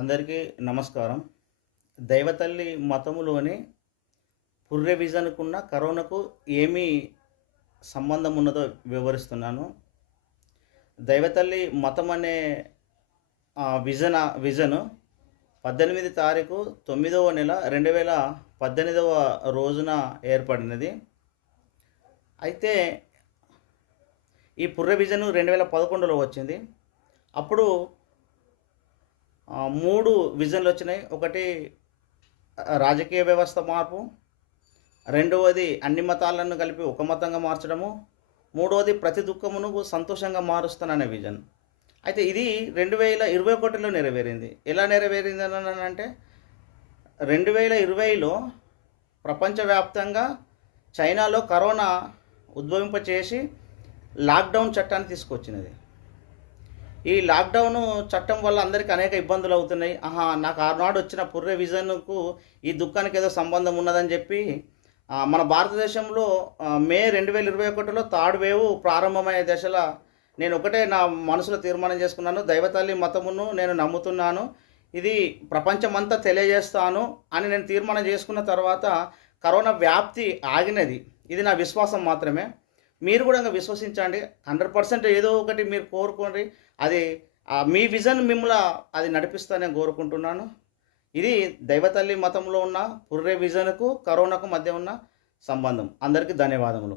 అందరికీ నమస్కారం. దైవతల్లి మతములోని పుర్రె విజన్‌కున్న కరోనాకు ఏమి సంబంధం ఉన్నదో వివరిస్తున్నాను. దైవతల్లి మతం అనే విజను 18 తారీఖు 9వ నెల 2018వ రోజున ఏర్పడినది. అయితే ఈ పుర్రె విజన్ 2011లో వచ్చింది. అప్పుడు 3 విజన్‌లొచ్చినాయి. ఒకటి రాజకీయ వ్యవస్థ మార్పు, రెండవది అన్ని మతాలను కలిపి ఒక మతంగా మార్చడము, మూడవది ప్రతి దుఃఖమును సంతోషంగా మారుస్తాననే విజన్. అయితే ఇది 2021లో నెరవేరింది. ఎలా నెరవేరిందనంటే 2020లో ప్రపంచవ్యాప్తంగా చైనాలో కరోనా ఉద్భవింపచేసి లాక్‌డౌన్ చట్టాన్ని తీసుకొచ్చినది. ఈ లాక్‌డౌను చట్టం వల్ల అందరికీ అనేక ఇబ్బందులు అవుతున్నాయి. నాకు ఆనాడు వచ్చిన పుర్రె విజన్‌కు ఈ దుఃఖానికి ఏదో సంబంధం ఉన్నదని చెప్పి మన భారతదేశంలో మే 2021లో థర్డ్ వేవ్ ప్రారంభమయ్యే దశలో నేను ఒకటే నా మనసులో తీర్మానం చేసుకున్నాను. దైవతల్లి మతమును నేను నమ్ముతున్నాను. ఇది ప్రపంచమంతా తెలియజేస్తాను అని నేను తీర్మానం చేసుకున్న తర్వాత కరోనా వ్యాప్తి ఆగినది. ఇది నా విశ్వాసం మాత్రమే. మీరు కూడా ఇంక విశ్వసించండి. 100% ఏదో ఒకటి మీరు కోరుకోండి. అది మీ విజన్ అది నడిపిస్తానని కోరుకుంటున్నాను. ఇది దైవతల్లి మతంలో ఉన్న పుర్రె విజన్‌కు, కరోనాకు మధ్య ఉన్న సంబంధం. అందరికీ ధన్యవాదములు.